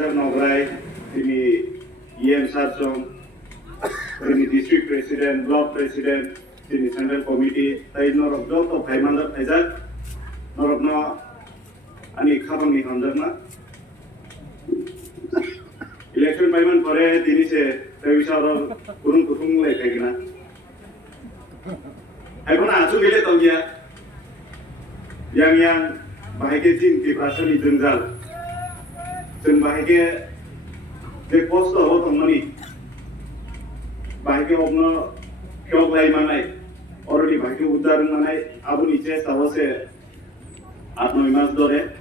supervisor Nograi, the EM Sarchong, the district president, block president, the central committee, the Norok Dot of Haimander Isaac, Norokno, Ani Kabani Handarna. Election payment for a Tinise, Revisor Lukuthum like Agna. I want to ask you a little yang bahagia jin Tipra seni jenjal, jeng bahagia dek posto hotong mani, bahagia opno kyok lay manai, already bahagia udar manai, abu niche tahu se atmoimas dore,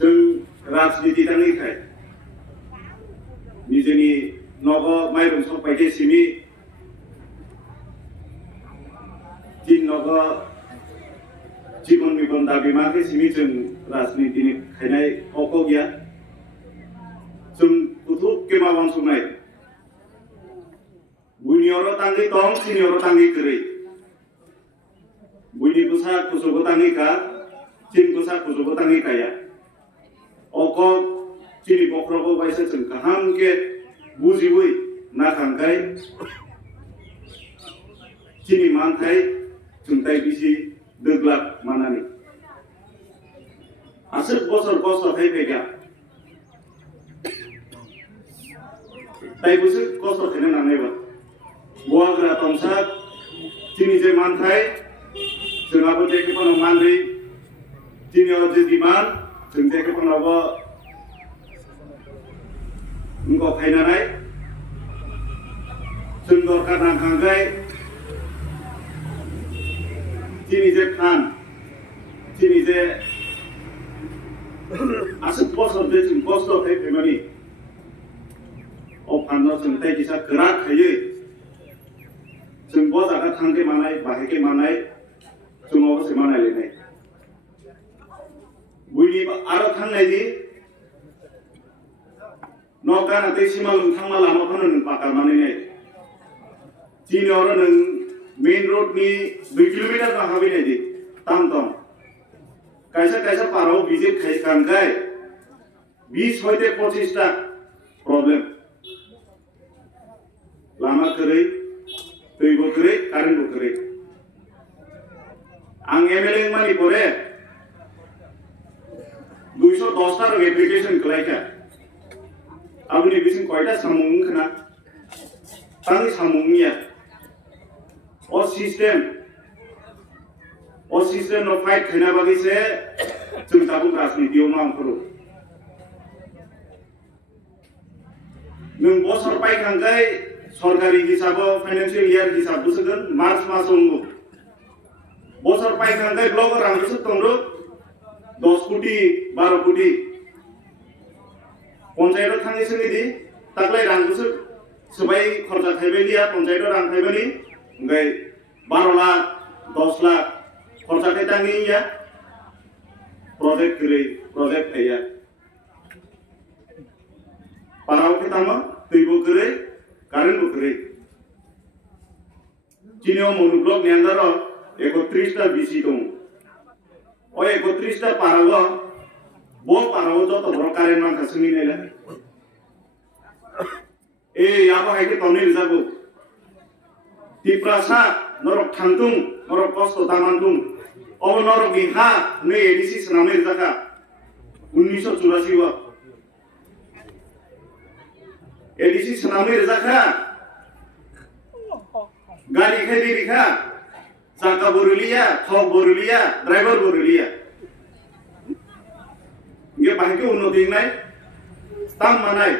jeng rajniti tangi kai, nijeni nogo mairung sok bahagia simi, jin nogo जीवन में बंदा बीमार के सीमित राजनीति ने खाने ओको गया जों कुतुब के मावन सुनाय बुनियारो तांगी तोंग सिनियारो तांगी करे बुनी कुसा कुसुबो तांगी का चिन कुसा कुसुबो तांगी काया ओको चिनी बक्रोबो बाइसे जों कहां के बुजिबुई ना खांगाय चिनी मानथाय जों ताय बिसि Deglap mana ni? Asal kosor hai pega. Tai busuk kosor kena nangai ba. Buah gerak tomsak, cini je mantai, jengapo je kepan mandri, cini orang je diman, jeng je kepan apa? Engkau kai nanai, jeng dorkan angkai. Cini je kan, cini je asal kosor je cing kosor hai pemani. Oh Panda cing tai kisah gerak hai, cing bos akan thangke manai, bahake manai, cuma apa semanai lenai. Bunyi arah thang lagi, nokan nanti simalung thang malam apa nung pakar manai ni. Cini orang nung main road ni 2 kilometer का हावी नहीं दी ताम कैसा पारो visit खाई कांगाय 20 होते 25 टा problem लामा करे दै बो करे कारेन्ट बो करे आं एमएलए मानि परे 210 टा एप्लीकेशन कलाइका आबनि बिसिम कयटा सामुं खना तांनि सामुंनिया और सिस्टम नो फाइट खाना बागी से जों दाबो राजनीतियाव मा अंकरो नों बसर पाइखांगाय सरकारि हिसाबाव फाइनान्शियल इयार हिसाब बुसगोन मार्च मासाव बसर पाइखांगाय ब्लक रांगसो दंरो 10 कोटी 12 कोटी पंचायत थांनि सोंगिदि ताकलाय रांगसो सबाय खरचा थाइबायदिया पंचायत रां थाइबानि ओमफ्राय 12 लाख 10 लाख खरचा थाइतांनि या प्रोजेक्ट थाया पाराव के तामा दैबो गरै कारेन्ट बो गरै चिनियाव मनु ब्लक नेंदार 31 टा बिसि दं ओ 31 टा पाराव बो पाराव जत बर कारेन्ट मा खासनि नायला ए याबो हायके तनि रिजाबो Tipra sa norok tangtung norok kosto tamantung oh norok gingha ne edisi senamir jaka 1984 wa edisi senamir jaka gari khedi rikha jaka borulia thok borulia driver borulia nge bahke unnoti nai tam manai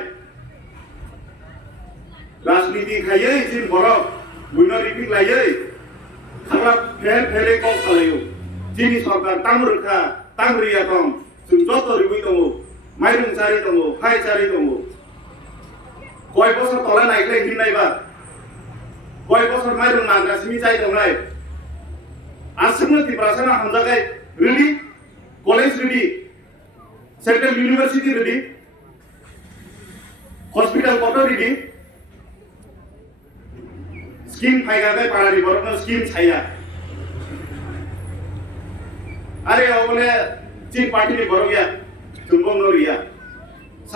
rajniti khayai jin borok बुना रिपिक लाये खाला फेले कौ खालायो जिनि सरकार तांरुखा तांरिया दं जों जत रिबि दङ माइरं चारि दङ फाइ चारि दङ गय बसर तला नायख्लाय हिननायबा गय बसर माइरं नांगा सिमि जाय दंनाय आसमनो तिब्रासना हामजागाय रेडी कॉलेज रेडी सेंट्रल यूनिवर्सिटी रेडी हॉस्पिटल कत रेडी स्कीम फाइगाय पारानि बरनो स्कीम छाया अरे ओले चिन पार्टी नि बरगया तुमबो न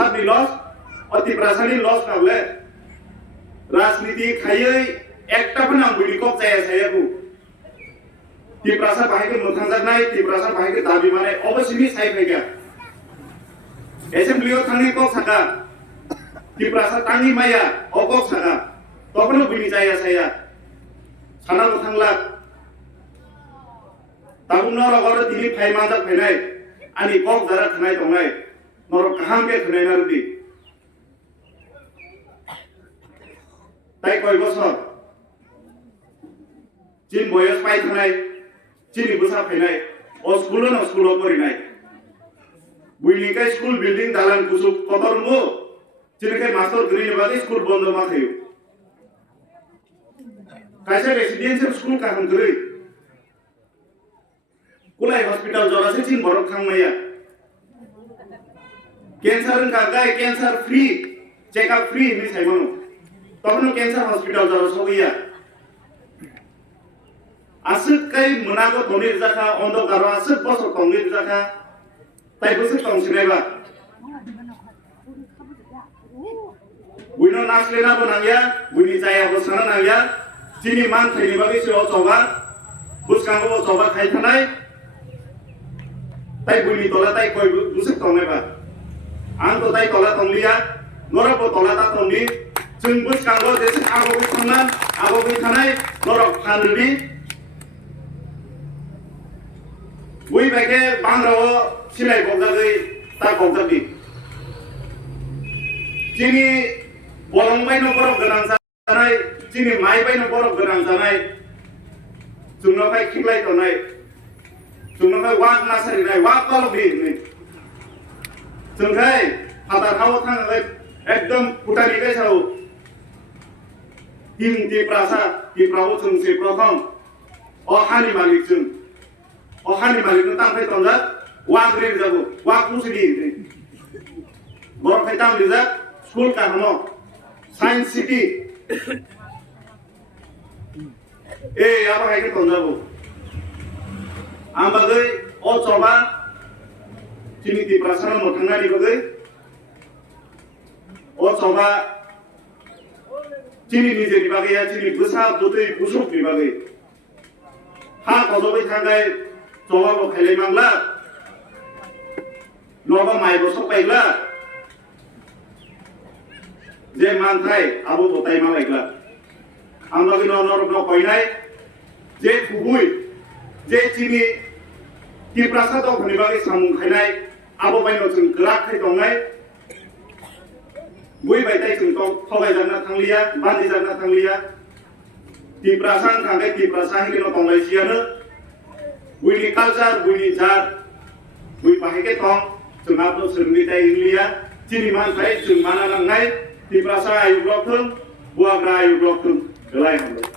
सातनि लस तिप्रासानि लस नावले राजनीति खायै एकटा फोनां बुनि कक जाया सायाखौ तिप्रासा बाहायखौ मोखांजानाय तिप्रासा बाहायखौ दाबि माने अबसिनि साइ फैगा एसेम्बलियाव थांनि कक साका तिप्रासा तांनि माया अकक साका तखनो बुनि जाया साया सानांगौ थांला ताबुनो रगरो दिनि फाइ मानजाक फैनाय आंनि कक जारा थानाय दंनाय नरक काहां बे थानाय नारुदि ताई कय बছর जिन बयस पाइ थानाय जिनि बुसा फैनाय अ स्कुलाव फरायनाय बुइनिखाय स्कुल बिल्डिं दालान कुसु कतरमु जिनिखाय मास्टर गैयिनि बागै स्कुल बन्द मा थायो कायसे रेसिडेन्सियेल स्कुल काहां गरै कुलाय हस्पिटाल जरासे जिन बरक थांमाया कैंसर का गाय कैंसर फ्री चेकअप फ्री नि साइमनो तखनो कैंसर हॉस्पिटल जरा सगैया आसुक कै मोनागो तनि जाखा अन्द गारो आसुक बसर तंनि जाखा ताइ बसर तंसिनायबा बुइनो नासलेना बनाया बुइनि जाया बसना नाया जिनि मान थैनि बागै सो चबा बुसकांगो चबा खाइ थानाय ताइ बुइनि तला ताइ कय बुसक तंनायबा आं तो ताइ तला तंलिया नरक तला ता तंनि जों बुसकांगो देसे आगोबै थांना आगोबै थानाय नरक फाननि बुइ बागे बांग्राव सिलाय गजागै ता गजाबि जिनि बलंबाय नबरक गोनां जानाय जिनि माइबाय नबरक गोनां जानाय जोंनावहाय खिलाय तनाय जोंनावहाय वाक नासारिनाय वाक कलबि जोंखाय हादाराव थांनाय एकदम भुटाननि गायसाव हिम तिप्राव जोंसे प्रथम अहानि मालिकजों अहानि मालिकनो तांफाय तंजा वाक रे जाबो वाक मुसिदि बरफाय ताम लिजा स्कुल काहनो साइन्स सिटी ए आबा हायके तंजाबो आं बागै अ चबा जिनि तिप्रासानो मोथांनानि बागै अ चबा जिनि निजेनि बागैया जिनि गोसा दुदै बुसुकनि बागै हा गजबै थांगाय चबाबो खायलाय मांला नबा माइबो सपायग्ला जे मानथाय आबो बताय मालायग्ला आं बागै नरक कयनाय जे खुबुय जे जिनि तिप्रासा दखनि बागै सामुं खायनाय आबो बायनो जों गोराखै दंनाय बुइ बायताय जों थगाय जाना थांलिया बान्दि जाना थांलिया तिप्रासा थांगाय तिप्रासा हिनो दंलायसियानो बुइनि कालचार बुइनि जात बुइ बाहायके दं जोंहाबो सोरनि ताय इंलिया जिनि मानथाय जों माना नांनाय तिप्रासा आयु ब्लकथों बुवाग्रा आयु ब्लकथों गलाय हामबाय